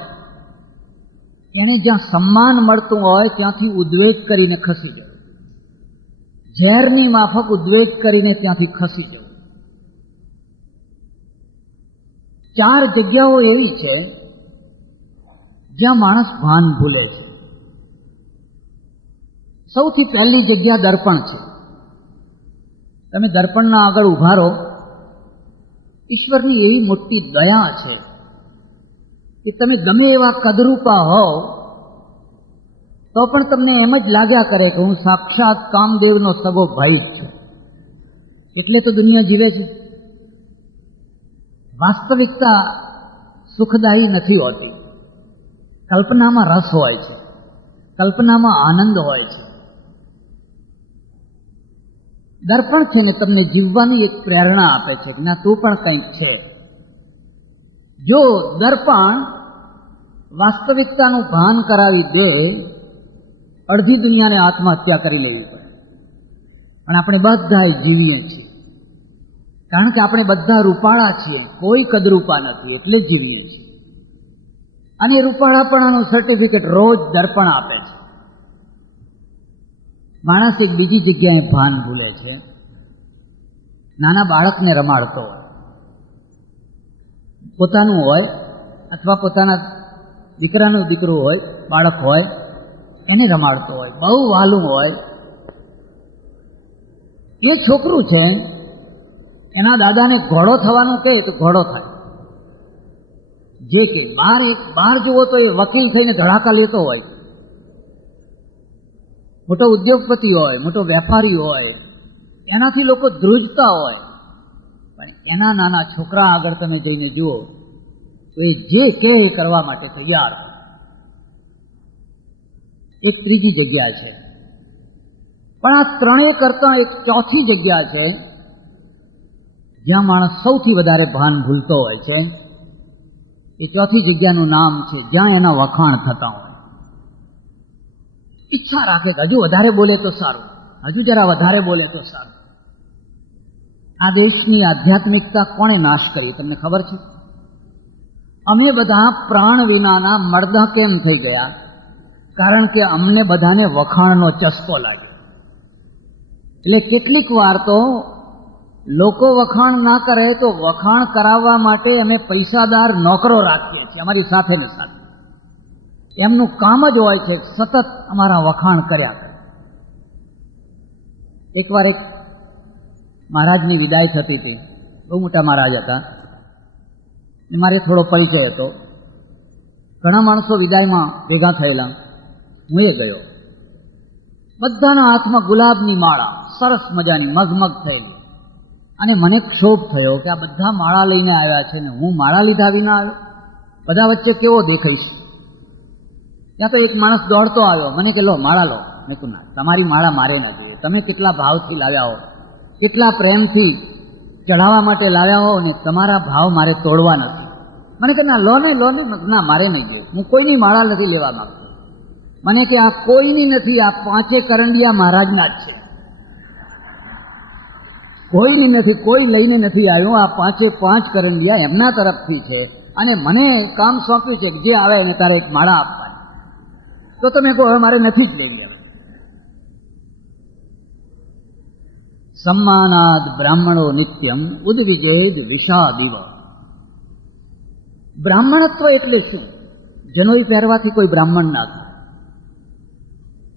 એણે જ્યાં સન્માન મળતું હોય ત્યાંથી ઉદ્વેગ કરીને ખસી જવું, ઝેરની માફક ઉદ્વેગ કરીને ત્યાંથી ખસી જવું. 4 જગ્યાઓ એવી છે જ્યાં માણસ ભાન ભૂલે છે. સૌથી પહેલી જગ્યા દર્પણ છે. તમે દર્પણના આગળ ઊભા રહો, ઈશ્વરની એવી મોટી દયા છે કે તમે ગમે એવા કદરૂપા હો તો પણ તમને એમ જ લાગ્યા કરે કે હું સાક્ષાત કામદેવનો સગો ભાઈ જ છું. એટલે તો દુનિયા જીવે છે. વાસ્તવિકતા સુખદાયી નથી હોતી. કલ્પનામાં રસ હોય છે, કલ્પનામાં આનંદ હોય છે. દર્પણ છે ને તમને જીવવાની એક પ્રેરણા આપે છે કે ના તું પણ કંઈક છે. જો દર્પણ વાસ્તવિકતાનું ભાન કરાવી દે, અડધી દુનિયાને આત્મહત્યા કરી લેવી પડે. પણ આપણે બધા જીવીએ છીએ, કારણ કે આપણે બધા રૂપાળા છીએ, કોઈ કદરૂપા નથી, એટલે જ જીવીએ છીએ. અને રૂપાળાપણાનું સર્ટિફિકેટ રોજ દર્પણ આપે છે. માણસ એક બીજી જગ્યાએ ભાન ભૂલે છે. નાના બાળકને રમાડતો હોય, પોતાનું હોય અથવા પોતાના દીકરાનું દીકરું હોય, બાળક હોય, એને રમાડતો હોય, બહુ વહાલું હોય. એ છોકરું છે, એના દાદાને ઘોડો થવાનું કહે તો ઘોડો થાય. જે કે બહાર જુઓ તો એ વકીલ થઈને ધડાકા લેતો હોય, મોટો ઉદ્યોગપતિ હોય, મોટો વેપારી હોય, એનાથી લોકો ધ્રુજતા હોય. પણ એના નાના છોકરા આગળ તમે જઈને જુઓ તો એ જે કહે એ કરવા માટે તૈયાર. એક ત્રીજી જગ્યા છે, પણ આ ત્રણેય કરતાં એક ચોથી જગ્યા છે જ્યાં માણસ સૌથી વધારે ભાન ભૂલતો હોય છે. એ ચોથી જગ્યાનું નામ છે જ્યાં એના વખાણ થતા હોય. ઈચ્છા રાખે કે હજુ વધારે બોલે તો સારું, હજુ જરા વધારે બોલે તો સારું. આ દેશની આધ્યાત્મિકતા કોણે નાશ કરી તમને ખબર છે? અમે બધા પ્રાણ વિનાના મરદા કેમ થઈ ગયા? કારણ કે અમને બધાને વખાણનો ચસ્કો લાગ્યો. એટલે કેટલીક વાર તો લોકો વખાણ ના કરે તો વખાણ કરાવવા માટે અમે પૈસાદાર નોકરો રાખીએ છીએ અમારી સાથે ને સાથે. એમનું કામ જ હોય છે સતત અમારા વખાણ કર્યા કરે. એકવાર એક મહારાજની વિદાય થતી હતી, બહુ મોટા મહારાજ હતા, મારે થોડો પરિચય હતો. ઘણા માણસો વિદાયમાં ભેગા થયેલા, હું એ ગયો. બધાના હાથમાં ગુલાબની માળા, સરસ મજાની મગમગ થયેલી. અને મને ક્ષોભ થયો કે આ બધા માળા લઈને આવ્યા છે ને હું માળા લીધા વિના આવ્યો, બધા વચ્ચે કેવો દેખાઈશ. ત્યાં તો એક માણસ દોડતો આવ્યો, મને કે લો માળા લો. મેં કહ્યું ના, તમારી માળા મારે ના જોઈએ. તમે કેટલા ભાવથી લાવ્યા હો, કેટલા પ્રેમથી ચઢાવવા માટે લાવ્યા હો, ને તમારા ભાવ મારે તોડવા નથી. મને કે ના લો ને ના મારે નહીં જોઈએ, હું કોઈની માળા નથી લેવા માંગતો. મને કે આ કોઈની નથી, આ પાંચે કરંડિયા મહારાજના જ છે. કોઈની નથી, કોઈ લઈને નથી આવ્યું. આ પાંચે પાંચ કરંડિયા એમના તરફથી છે અને મને કામ સોંપ્યું છે જે આવે એને તારે એક માળા આપવાની. તો તમે કહો હવે મારે નથી જ લેવી. સમ્માનાદ બ્રાહ્મણો નિત્યમ ઉદ્વિગેદ વિષાદિવ. બ્રાહ્મણત્વ એટલે શું? જનોઈ પહેરવાથી કોઈ બ્રાહ્મણ ના થાય,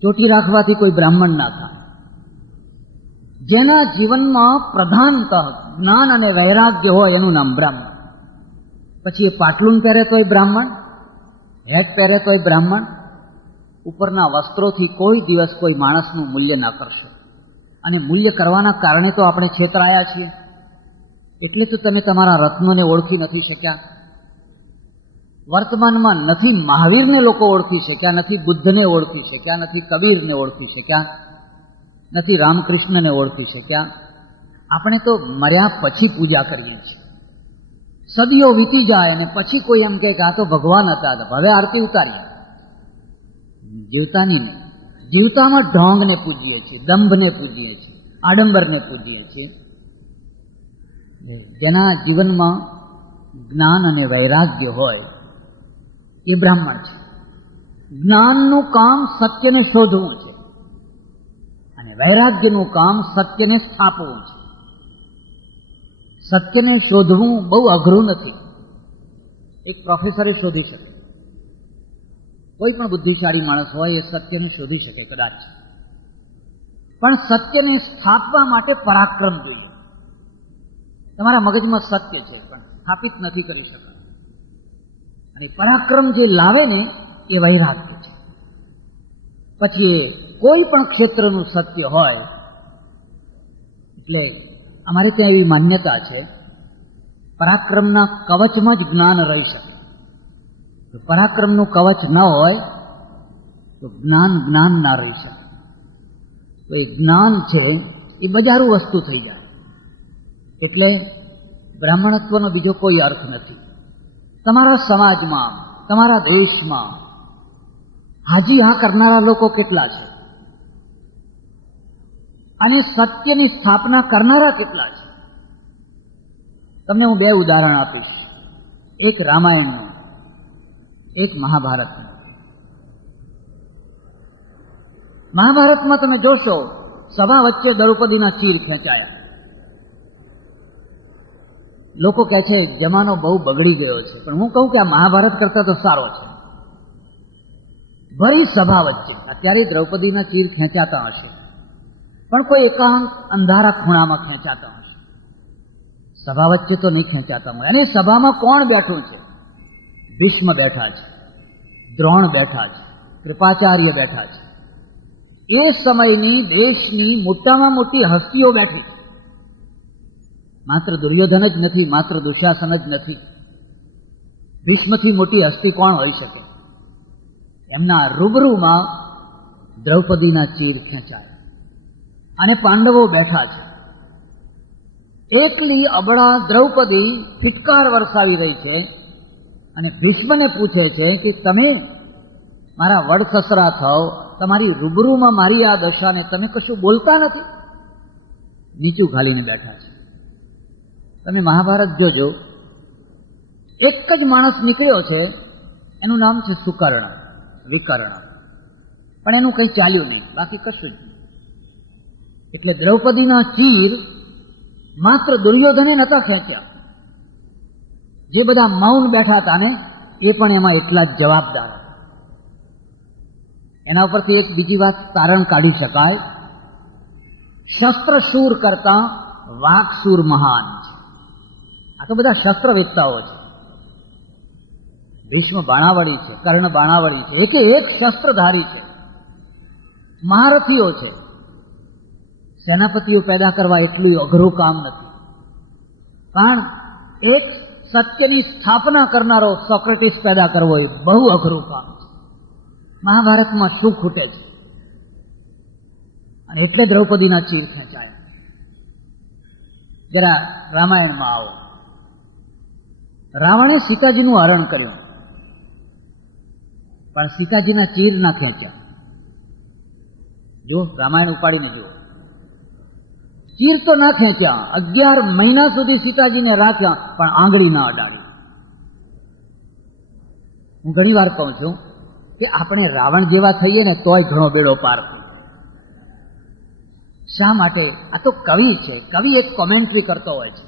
ચોટી રાખવાથી કોઈ બ્રાહ્મણ ના થાય. જેના જીવનમાં પ્રધાનતઃ જ્ઞાન અને વૈરાગ્ય હોય એનું નામ બ્રાહ્મણ. પછી એ પાટલુન પહેરે તોય બ્રાહ્મણ, હેટ પહેરે તોય બ્રાહ્મણ. ઉપરના વસ્ત્રોથી કોઈ દિવસ કોઈ માણસનું મૂલ્ય ના કરશે. અને મૂલ્ય કરવાના કારણે તો આપણે છેતરાયા છીએ. એટલે તો તમે તમારા રત્નોને ઓળખી નથી શક્યા. વર્તમાનમાં નથી મહાવીરને લોકો ઓળખી શક્યા, નથી બુદ્ધને ઓળખી શક્યા, નથી કબીરને ઓળખી શક્યા, નથી રામકૃષ્ણને ઓળખી શક્યા. આપણે તો મર્યા પછી પૂજા કરીએ છીએ. સદીઓ વીતી જાય અને પછી કોઈ એમ કહે કે આ તો ભગવાન હતા, હવે આરતી ઉતારીએ. જીવતાની નહીં. જીવતામાં ઢોંગને પૂજીએ છીએ, દંભને પૂજીએ છીએ, આડંબરને પૂજીએ છીએ. જેના જીવનમાં જ્ઞાન અને વૈરાગ્ય હોય એ બ્રાહ્મણ છે. જ્ઞાનનું કામ સત્યને શોધવું છે અને વૈરાગ્યનું કામ સત્યને સ્થાપવું છે. સત્યને શોધવું બહુ અઘરું નથી. એક પ્રોફેસરે શોધી શકે, કોઈ પણ બુદ્ધિશાળી માણસ હોય એ સત્યને શોધી શકે કદાચ. પણ સત્યને સ્થાપવા માટે પરાક્રમ જોઈએ. તમારા મગજમાં સત્ય છે પણ સ્થાપિત નથી કરી શકાતું. અને પરાક્રમ જે લાવે ને એ વૈરાગ્ય છે. પછી કોઈ પણ ક્ષેત્રનું સત્ય હોય એટલે અમારે ત્યાં એવી માન્યતા છે પરાક્રમના કવચમાં જ જ્ઞાન રહી શકે. જો પરાક્રમનું કવચ ન હોય તો જ્ઞાન ના રહી શકે. તો એ જ્ઞાન છે એ બજારું વસ્તુ થઈ જાય. એટલે બ્રાહ્મણત્વનો બીજો કોઈ અર્થ નથી. તમારા સમાજમાં, તમારા દેશમાં હાજી હા કરનારા લોકો કેટલા છે અને સત્યની સ્થાપના કરનારા કેટલા છે? તમને હું 2 ઉદાહરણ આપીશ. એક રામાયણનું, એક મહાભારતનું. મહાભારતમાં તમે જોશો સભા વચ્ચે દ્રૌપદીના ચીર ખેંચાયા. લોકો કહે છે જમાનો બહુ બગડી ગયો છે, પણ હું કહું કે આ મહાભારત કરતા તો સારો છે. ભરી સભા વચ્ચે અત્યારે દ્રૌપદીના ચીર ખેંચાતા હશે, પણ કોઈ એકાંત અંધારા ખૂણામાં ખેંચાતા હશે. સભા વચ્ચે તો નહીં ખેંચાતા હોય. અને સભામાં કોણ બેઠું છે? ભીષ્મ બેઠા છે, દ્રોણ બેઠા છે, કૃપાચાર્ય બેઠા છે. એ સમયની દેશની મોટામાં મોટી હસ્તીઓ બેઠી છે. માત્ર દુર્યોધન જ નથી, માત્ર દુશાસન જ નથી. ભીષ્મથી મોટી હસ્તી કોણ હોઈ શકે? એમના રૂબરૂમાં દ્રૌપદીના ચીર ખેંચાયા અને પાંડવો બેઠા છે. એકલી અબળા દ્રૌપદી ફિટકાર વરસાવી રહી છે અને ભીષ્મને પૂછે છે કે તમે મારા વડસસરા થાઓ, તમારી રૂબરૂમાં મારી આ દશાને તમે કશું બોલતા નથી. નીચું ઘાલીને બેઠા છે. તમે મહાભારત જોજો, એક જ માણસ નીકળ્યો છે, એનું નામ છે સુકર્ણ, વિકર્ણ, પણ એનું કંઈ ચાલ્યું નહીં, બાકી કશું જ નહીં. એટલે દ્રૌપદીના ચીર માત્ર દુર્યોધને નતા ખેંચ્યા. જે બધા મૌન બેઠા હતા ને એ પણ એમાં એટલા જ જવાબદાર હતા. એના ઉપરથી એક બીજી વાત તારણ કાઢી શકાય. શસ્ત્રશૂર કરતા વાકશૂર મહાન છે. આ તો બધા શસ્ત્રવેત્તાઓ છે. ભીષ્મ બાણાવળી છે, કર્ણ બાણાવળી છે, એકે એક શસ્ત્રધારી છે, મહારથીઓ છે. સેનાપતિઓ પેદા કરવા એટલું અઘરું કામ નથી. પણ એક સત્યની સ્થાપના કરનારો સોક્રેટિસ પેદા કરવો એ બહુ અઘરું કામ છે. મહાભારતમાં શું ખૂટે છે? અને એટલે દ્રૌપદીના ચીર ખેંચાયા. જરા રામાયણમાં આવો. રાવણે સીતાજીનું હરણ કર્યું, પણ સીતાજીના ચીર ના ખેંચ્યા. જો રામાયણ ઉપાડીને જુઓ, ચીર તો ના ખેંચ્યા. 11 મહિના સુધી સીતાજીને રાખ્યા, પણ આંગળી ના અડાડી. હું ઘણી વાર કહું છું કે આપણે રાવણ જેવા થઈએ ને તોય ઘણો બેડો પાર થાય. શા માટે? આ તો કવિ છે. કવિ એક કોમેન્ટ્રી કરતો હોય છે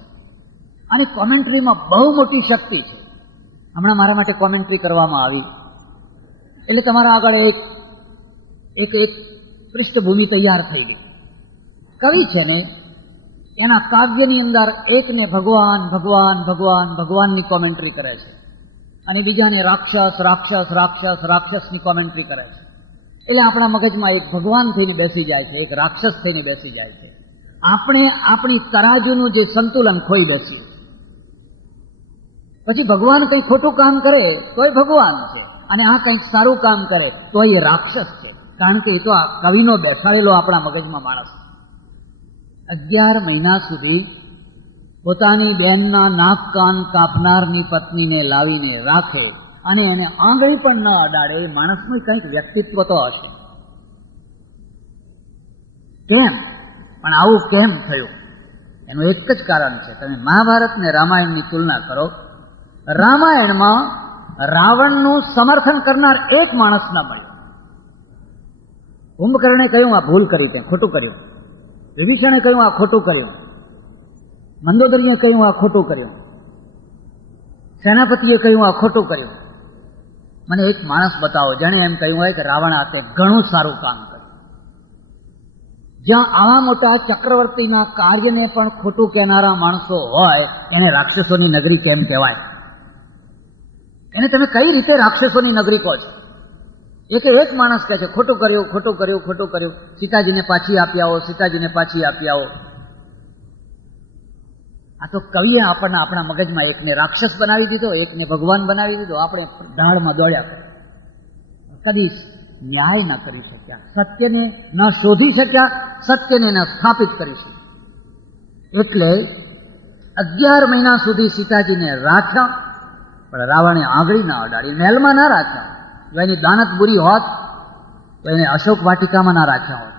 અને કોમેન્ટ્રીમાં બહુ મોટી શક્તિ છે. હમણાં મારા માટે કોમેન્ટ્રી કરવામાં આવી એટલે તમારા આગળ એક પૃષ્ઠભૂમિ તૈયાર થઈ ગઈ. કવિ છે ને એના કાવ્યની અંદર એકને ભગવાન ભગવાન ભગવાન ભગવાનની કોમેન્ટ્રી કરે છે અને બીજાને રાક્ષસ રાક્ષસ રાક્ષસ રાક્ષસની કોમેન્ટ્રી કરે છે. એટલે આપણા મગજમાં એક ભગવાન થઈને બેસી જાય છે, એક રાક્ષસ થઈને બેસી જાય છે. આપણે આપણી તરાજુનું જે સંતુલન ખોઈ બેસીએ. પછી ભગવાન કંઈ ખોટું કામ કરે તોય ભગવાન છે અને આ કંઈક સારું કામ કરે તોય એ રાક્ષસ છે. કારણ કે એ તો આ કવિનો બેસાડેલો આપણા મગજમાં માણસ છે. 11 મહિના સુધી પોતાની બહેનના નાક કાન કાપનારની પત્નીને લાવીને રાખે અને એને આંગળી પણ ન અડાડે. એ માણસનું કંઈક વ્યક્તિત્વ તો હશે. કેમ? પણ આવું કેમ થયું? એનું એક જ કારણ છે. તમે મહાભારત ને રામાયણની તુલના કરો. રામાયણમાં રાવણનું સમર્થન કરનાર એક માણસ ના મળ્યો. કુંભકર્ણે કહ્યું આ ભૂલ કરી, તે ખોટું કર્યું. વિભીષણે કહ્યું આ ખોટું કર્યું. મંદોદરીએ કહ્યું આ ખોટું કર્યું. સેનાપતિએ કહ્યું આ ખોટું કર્યું. મને એક માણસ બતાવો જેણે એમ કહ્યું હોય કે રાવણ આ તે ઘણું સારું કામ કર્યું. જ્યાં આવા મોટા ચક્રવર્તીના કાર્યને પણ ખોટું કહેનારા માણસો હોય એને રાક્ષસોની નગરી કેમ કહેવાય? એને તમે કઈ રીતે રાક્ષસોની નગરી કહો છો? એક માણસ કહે છે ખોટું કર્યું, ખોટું કર્યું, ખોટું કર્યું. સીતાજીને પાછી આપી આવો, સીતાજીને પાછી આપી આવો. આ તો કવિએ આપણને આપણા મગજમાં એકને રાક્ષસ બનાવી દીધો, એકને ભગવાન બનાવી દીધો, આપણે ઢાળમાં દોડ્યા કરે. કદી ન્યાય ન કરી શક્યા, સત્યને ન શોધી શક્યા, સત્યને ન સ્થાપિત કરી શક્યા. એટલે 11 મહિના સુધી સીતાજીને રાખ્યા, પણ રાવણે આંગળી ના અડાડી. મહેલમાં ના રાખ્યા. જો એની દાનત બુરી હોત તો એને અશોક વાટિકામાં ના રાખ્યા હોત,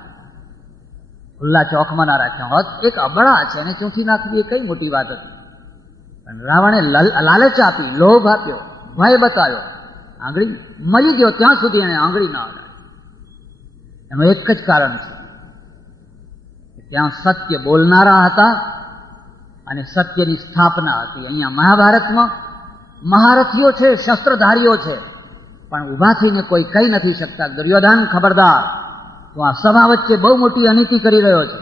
ખુલ્લા ચોકમાં ના રાખ્યા હોત. એક અબળા છે, એને ચૂંટી નાખવી એ કઈ મોટી વાત હતી. પણ રાવણે લાલચ આપી, લોભ આપ્યો, ભય બતાવ્યો, આંગળી મરી ગયો ત્યાં સુધી એને આંગળી ના અડાડી. એનું એક જ કારણ છે કે ત્યાં સત્ય બોલનારા હતા અને સત્યની સ્થાપના હતી. અહીંયા મહાભારતમાં મહારથીઓ છે, શસ્ત્રધારીઓ છે, પણ ઊભા થઈને કોઈ કહી નથી શકતા, દુર્યોધન ખબરદાર, તો આ સભા વચ્ચે બહુ મોટી અનીતિ કરી રહ્યો છે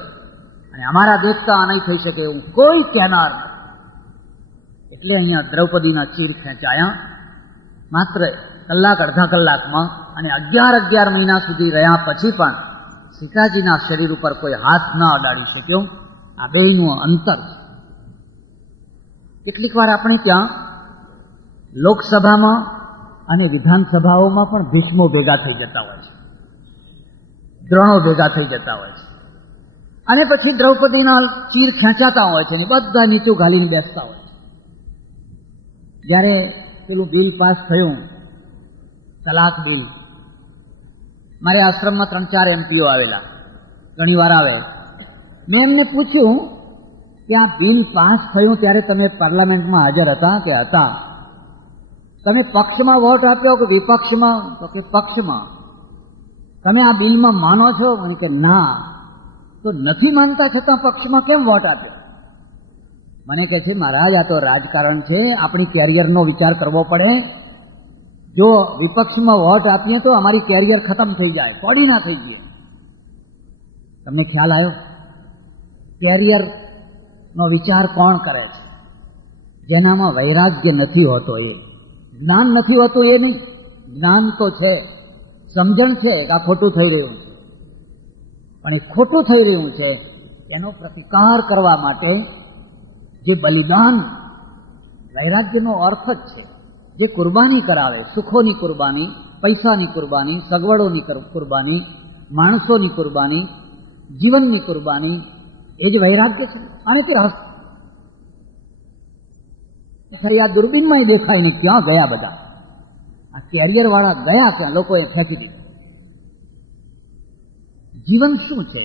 અને અમારા દેખતા આ નહીં થઈ શકે એવું કોઈ કહેનાર નથી. એટલે અહીંયા દ્રૌપદીના ચીર ખેંચાયા માત્ર કલાક અડધા કલાકમાં. અને 11 મહિના સુધી રહ્યા પછી પણ સીતાજીના શરીર ઉપર કોઈ હાથ ન અડાડી શક્યો. આ બેયનું અંતર. કેટલીક વાર આપણે ત્યાં લોકસભામાં અને વિધાનસભાઓમાં પણ ભીષ્મો ભેગા થઈ જતા હોય છે, દ્રોણો ભેગા થઈ જતા હોય છે, અને પછી દ્રૌપદીના ચીર ખેંચાતા હોય છે અને બધા નીચું ઘાલીને બેસતા હોય છે. જ્યારે પેલું બિલ પાસ થયું, તલાક બિલ, મારે આશ્રમમાં 3-4 MPઓ આવેલા, ઘણી વાર આવે. મેં એમને પૂછ્યું કે આ બિલ પાસ થયું ત્યારે તમે પાર્લામેન્ટમાં હાજર હતા કે હતા? તમે પક્ષમાં વોટ આપ્યો કે વિપક્ષમાં? તો કે પક્ષમાં. તમે આ બિલમાં માનો છો? મને કે ના. તો નથી માનતા છતાં પક્ષમાં કેમ વોટ આપ્યો? મને કહે છે મહારાજ આ તો રાજકારણ છે, આપણી કેરિયરનો વિચાર કરવો પડે. જો વિપક્ષમાં વોટ આપીએ તો અમારી કેરિયર ખતમ થઈ જાય, કોડી ના થઈ જાય. તમને ખ્યાલ આવ્યો? કેરિયરનો વિચાર કોણ કરે છે? જેનામાં વૈરાગ્ય નથી હોતો, એ જ્ઞાન નથી હોતું એ નહીં. જ્ઞાન તો છે, સમજણ છે કે આ ખોટું થઈ રહ્યું છે, પણ એ ખોટું થઈ રહ્યું છે એનો પ્રતિકાર કરવા માટે જે બલિદાન, વૈરાગ્યનો અર્થ જ છે, જે કુરબાની કરાવે, સુખોની કુરબાની, પૈસાની કુરબાની, સગવડોની કુરબાની, માણસોની કુરબાની, જીવનની કુરબાની, એ જ વૈરાગ્ય છે. અને તે આ દૂરબીનમાં દેખાય ને ક્યાં ગયા બધા? આ કેરિયર વાળા ગયા ક્યાં? લોકોએ ફેંકી દીધું. જીવન શું છે?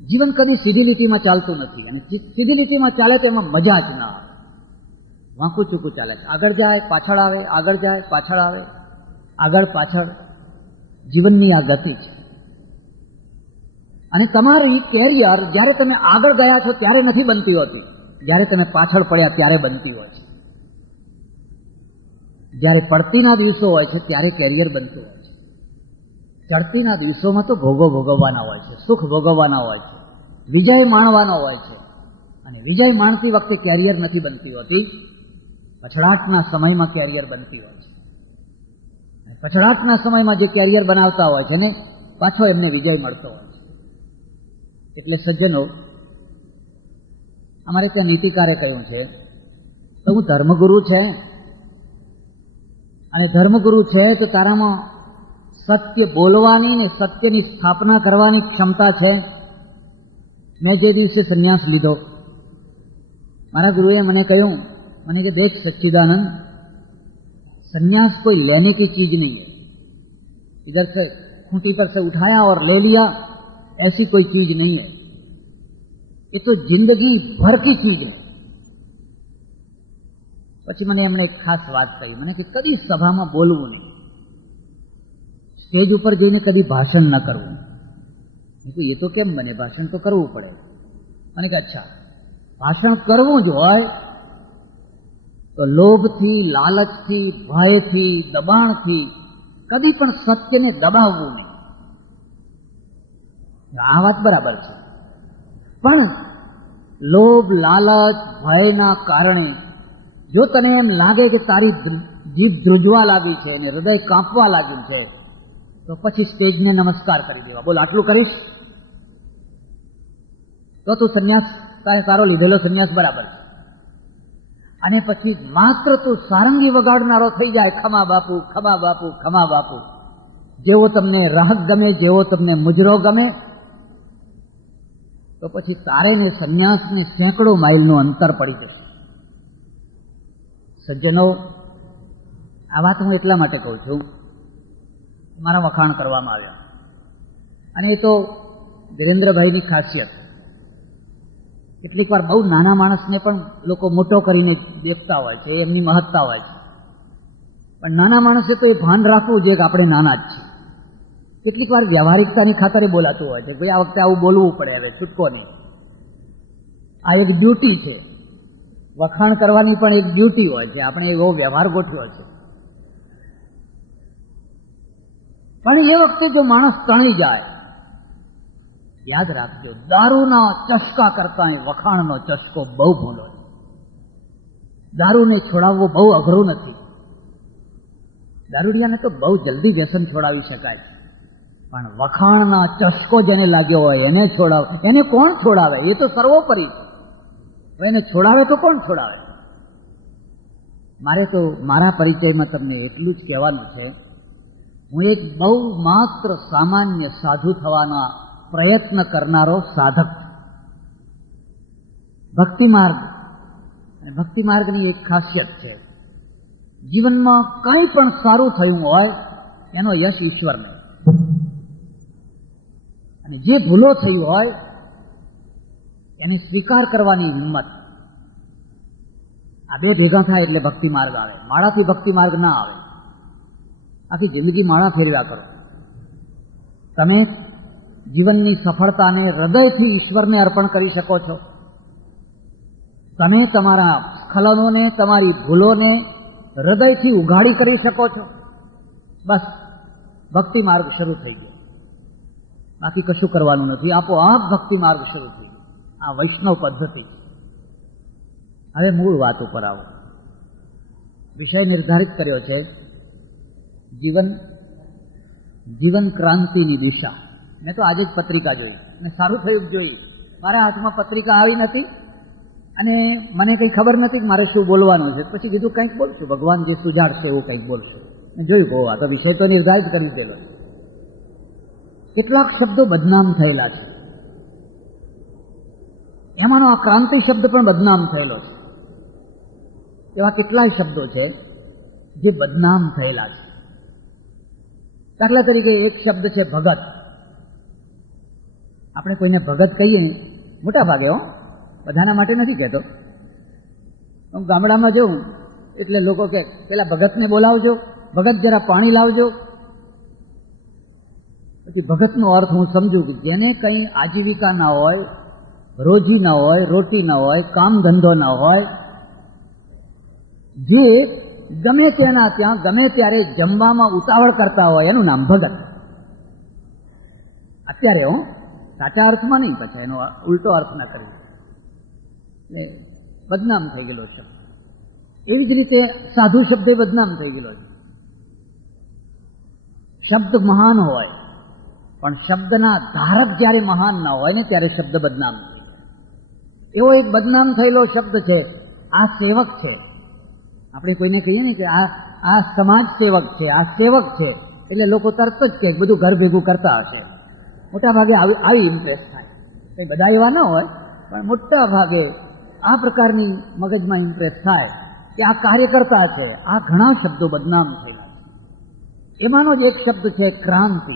જીવન કદી સીધી લીટીમાં ચાલતું નથી, અને સીધી લીટીમાં ચાલે તો એમાં મજા જ ના આવે. વાંકું ચૂકું ચાલે છે. આગળ જાય પાછળ આવે, આગળ જાય પાછળ આવે, આગળ પાછળ. જીવનની આ ગતિ છે. અને તમારી કેરિયર જ્યારે તમે આગળ ગયા છો ત્યારે નથી બનતી હોતી, જ્યારે તમે પાછળ પડ્યા ત્યારે બનતી હોય છે. જ્યારે પડતીના દિવસો હોય છે ત્યારે કેરિયર બનતું હોય છે. ચડતીના દિવસોમાં તો ભોગો ભોગવવાના હોય છે, સુખ ભોગવવાના હોય છે, વિજય માણવાનો હોય છે. અને વિજય માણતી વખતે કેરિયર નથી બનતી હોતી, પછડાટના સમયમાં કેરિયર બનતી હોય છે. પછડાટના સમયમાં જે કેરિયર બનાવતા હોય છે ને, પાછો એમને વિજય મળતો હોય છે. એટલે સજ્જનો, અમારે ત્યાં નીતિકારે કહ્યું છે તો હું ધર્મગુરુ છે, અને ધર્મગુરુ છે તો તારામાં સત્ય બોલવાની ને સત્યની સ્થાપના કરવાની ક્ષમતા છે. મેં જે દિવસે સંન્યાસ લીધો, મારા ગુરુએ મને કહ્યું, મને કે દેખ सच्चिदानंद, संन्यास कोई लेने की चीज नहीं है, इधर से खूंटी पर से उठाया और ले लिया, ऐसी कोई चीज नहीं है, ये तो जिंदगी भर की चीज है. પછી મને એમણે એક ખાસ વાત કહી, મને કે કદી સભામાં બોલવું નહીં, સ્ટેજ ઉપર જઈને કદી ભાષણ ન કરવું. એ તો કેમ બને? ભાષણ તો કરવું પડે. મને કે અચ્છા, ભાષણ કરવું જ હોય તો લોભથી, લાલચથી, ભયથી, દબાણથી કદી પણ સત્યને દબાવવું નહીં. આ વાત બરાબર છે, પણ લોભ, લાલચ, ભયના કારણે જો તને એમ લાગે કે તારી જીભ ધ્રુજવા લાગી છે અને હૃદય કાંપવા લાગ્યું છે, તો પછી સ્ટેજને નમસ્કાર કરી દેવા. બોલ આટલું કરીશ તો તું સંન્યાસ તારો લીધેલો સંન્યાસ બરાબર છે. અને પછી માત્ર તું સારંગી વગાડનારો થઈ જાય, ખમા બાપુ, ખમા બાપુ, ખમા બાપુ, જેવો તમને રાગ ગમે, જેવો તમને મુજરો ગમે, તો પછી તારે ને સંન્યાસને સેંકડો માઇલનું અંતર પડી જશે. સજ્જનો, આ વાત હું એટલા માટે કહું છું, મારા વખાણ કરવામાં આવ્યા. અને એ તો ધીરેન્દ્રભાઈની ખાસિયત. કેટલીક વાર બહુ નાના માણસને પણ લોકો મોટો કરીને દેખતા હોય છે, એમની મહત્તા હોય છે. પણ નાના માણસે તો એ ભાન રાખવું જોઈએ કે આપણે નાના જ છીએ. કેટલીક વાર વ્યવહારિકતાની ખાતરે બોલાતું હોય છે, ભાઈ આ વખતે આવું બોલવું પડે, હવે છૂટકો નહીં. આ એક ડ્યુટી છે. વખાણ કરવાની પણ એક ડ્યુટી હોય છે. આપણે એવો વ્યવહાર ગોઠવ્યો છે. પણ એ વખતે જો માણસ તણી જાય, યાદ રાખજો, દારૂના ચસ્કા કરતા વખાણનો ચસ્કો બહુ ભૂલો છે. દારૂને છોડાવવો બહુ અઘરું નથી. દારૂડિયાને તો બહુ જલ્દી વ્યસન છોડાવી શકાય, પણ વખાણના ચસ્કો જેને લાગ્યો હોય એને છોડાવ, એને કોણ છોડાવે? એ તો સર્વોપરી છે. એને છોડાવે તો કોણ છોડાવે? મારે તો મારા પરિચયમાં તમને એટલું જ કહેવાનું છે, હું એક બહુ માત્ર સામાન્ય સાધુ થવાના પ્રયત્ન કરનારો સાધક. ભક્તિ માર્ગ, અને ભક્તિ માર્ગની એક ખાસિયત છે, જીવનમાં કંઈ પણ સારું થયું હોય એનો યશ ઈશ્વરને, અને જે ભૂલો થયું હોય એને સ્વીકાર કરવાની હિંમત. આ બે ભેગા થાય એટલે ભક્તિ માર્ગ આવે. માળાથી ભક્તિ માર્ગ ના આવે. આખી જિંદગી માળા ફેરવ્યા કરો. તમે જીવનની સફળતાને હૃદયથી ઈશ્વરને અર્પણ કરી શકો છો. તમે તમારા સ્ખલનોને, તમારી ભૂલોને હૃદયથી ઉઘાડી કરી શકો છો. બસ ભક્તિ માર્ગ શરૂ થઈ ગયો. બાકી કશું કરવાનું નથી. આપોઆપ ભક્તિ માર્ગ શરૂ થઈ ગયો. આ વૈષ્ણવ પદ્ધતિ છે. હવે મૂળ વાત ઉપર આવો. વિષય નિર્ધારિત કર્યો છે જીવન ક્રાંતિની દિશા. મેં તો આજે જ પત્રિકા જોઈ અને સારું થયું જોઈ. મારા હાથમાં પત્રિકા આવી નથી અને મને કંઈ ખબર નથી કે મારે શું બોલવાનું છે. પછી કીધું કંઈક બોલશું, ભગવાન જે સુજાડશે એવું કંઈક બોલશું. મેં જોયું કહો, આ તો વિષય તો નિર્ધારિત કરી દીધેલો છે. કેટલાક શબ્દો બદનામ થયેલા છે. એમાંનો આ ક્રાંતિ શબ્દ પણ બદનામ થયેલો છે. એવા કેટલાય શબ્દો છે જે બદનામ થયેલા છે. દાખલા તરીકે એક શબ્દ છે ભગત. આપણે કોઈને ભગત કહીએ મોટા ભાગે, બધાના માટે નથી કહેતો. હું ગામડામાં જઉં એટલે લોકો કહે પેલા ભગતને બોલાવજો, ભગત જરા પાણી લાવજો. પછી ભગતનો અર્થ હું સમજું કે જેને કંઈ આજીવિકા ના હોય, રોજી ના હોય, રોટી ના હોય, કામ ધંધો ના હોય, જે ગમે તેના ત્યાં ગમે ત્યારે જમવામાં ઉતાવળ કરતા હોય, એનું નામ ભગત. અત્યારે સાચા અર્થમાં નહીં, પછી એનો ઉલટો અર્થ ના કરી એટલે બદનામ થઈ ગયેલો છે. એવી જ રીતે સાધુ શબ્દ બદનામ થઈ ગયેલો છે. શબ્દ મહાન હોય પણ શબ્દના ધારક જ્યારે મહાન ના હોય ને ત્યારે શબ્દ બદનામ. એવો એક બદનામ થયેલો શબ્દ છે આ સેવક છે. આપણે કોઈને કહીએ ને કે આ સમાજ સેવક છે, આ સેવક છે, એટલે લોકો તરત જ કે બધું ઘર ભેગું કરતા હશે. મોટા ભાગે આવી ઇમ્પ્રેસ થાય. કંઈ બધા એવા ન હોય પણ મોટા ભાગે આ પ્રકારની મગજમાં ઇમ્પ્રેસ થાય કે આ કાર્યકર્તા છે. આ ઘણા શબ્દો બદનામ થયેલા છે. એમાંનો જ એક શબ્દ છે ક્રાંતિ.